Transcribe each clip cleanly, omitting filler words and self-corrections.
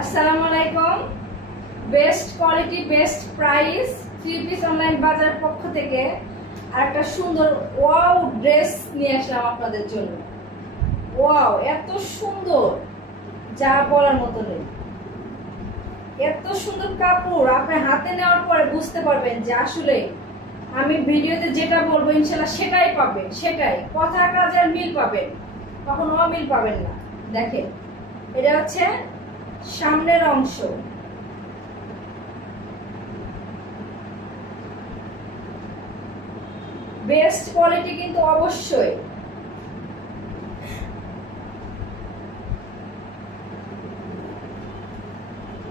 আসসালামু আলাইকুম। Best quality best price three piece online বাজার পক্ষ থেকে আরেকটা সুন্দর ওয়াও ড্রেস নিয়ে আসলাম আপনাদের জন্য। ওয়াও, এত সুন্দর যা বলার মতো নেই। এত সুন্দর কাপড় আপনি হাতে নেওয়ার পরে বুঝতে পারবেন যে আসলে আমি ভিডিওতে যেটা বলবো ইনশাআল্লাহ সেটাই পাবেন, সেটাই কথা কাজের মিল পাবেন, কখনো অমিল পাবেন না। দেখেন, এটা হচ্ছে সামনের অংশ। বেস্ট কোয়ালিটি কিন্তু অবশ্যই।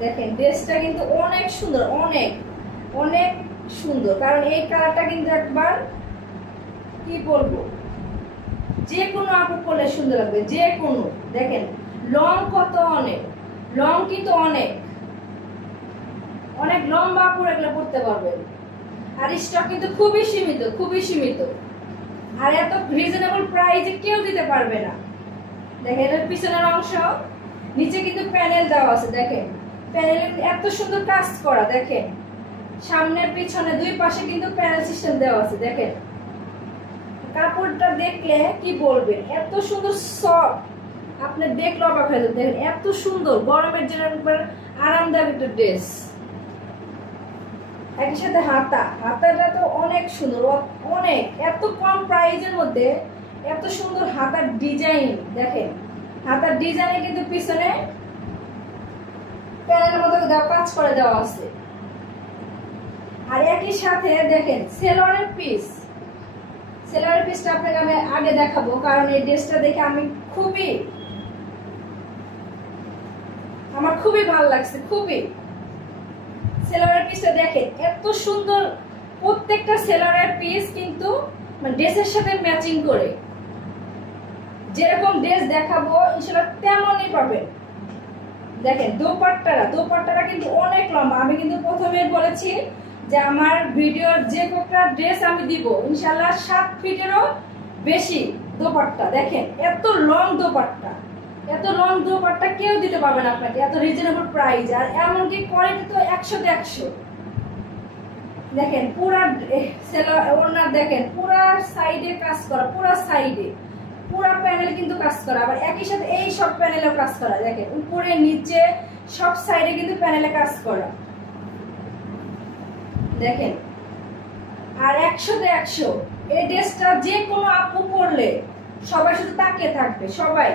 দেখেন ড্রেসটা কিন্তু অনেক সুন্দর, অনেক অনেক সুন্দর, কারণ এই কালারটা কিন্তু একবার কি বলবো, যে কোনো আপু পরলে সুন্দর লাগবে, যে কোনো। দেখেন লং কত, অনেক লং কিন্তু অনেক অনেক লম্বা আপু এগুলো পড়তে পারবেন। আর স্টক কিন্তু খুবই সীমিত, খুবই সীমিত, আর এত রিজনেবল প্রাইসে কেউ দিতে পারবে না। দেখেন এর পিছনের অংশ, নিচে কিন্তু প্যানেল দেওয়া আছে। দেখেন প্যানেলে এত সুন্দর কাজ করা। দেখেন সামনে পিছনে দুই পাশে কিন্তু প্যানেল সিস্টেম দেওয়া আছে। দেখেন কাপড়টা দেখলে কি বলবেন, এত সুন্দর সফট, আপনি দেখলে অবাক হয়ে যাবেন। দেখেন এত সুন্দর, গরমের জন্য আরামদায়ক একটা ড্রেস। একই সাথে হাতাটা তো অনেক সুন্দর, অনেক এত কম প্রাইসের মধ্যে এত সুন্দর হাতার ডিজাইন। দেখেন হাতার ডিজাইনে কিন্তু পিছনে প্যানেলের মতো কাজ করে দেওয়া আছে। আর একই সাথে দেখেন সেলোয়ারের পিসটা আপনাকে আমি আগে দেখাবো, কারণ এই ড্রেসটা দেখে আমার খুবই ভালো লাগছে, খুবই। সেলোয়ারের পিসটা দেখেন এত সুন্দর, প্রত্যেকটা সেলোয়ারের পিস কিন্তু ড্রেসের সাথে ম্যাচিং করে। যেরকম ড্রেস দেখাবো ইনশাআল্লাহ তেমনই পাবেন। দেখেন দোপাট্টাটা কিন্তু অনেক লম্বা। আমি কিন্তু প্রথমে বলেছি যে আমার ভিডিওর যে কটা ড্রেস আমি দিব ইনশাআল্লাহ 7 ফিটেরও বেশি দোপাট্টা। দেখেন এত লং দোপাট্টা, এত লং দোপাট্টা কেউ দিতে পারবে না আপনাকে, এত রিজনেবল প্রাইস। আর এমনকি কোয়ালিটি তো 100তে 100। দেখেন পুরা ওনার, দেখেন পুরা সাইডে কাজ করা, পুরা সাইডে পুরা প্যানেল কিন্তু কাজ করা। আবার একই সাথে এই সব প্যানেলেও কাজ করা। দেখেন উপরে নিচে সব সাইডে কিন্তু প্যানেলে কাজ করা। দেখেন আর 100তে 100। এই ড্রেসটা যে কোনো আপু পরলে সবাই শুধু তাকিয়ে থাকবে, সবাই।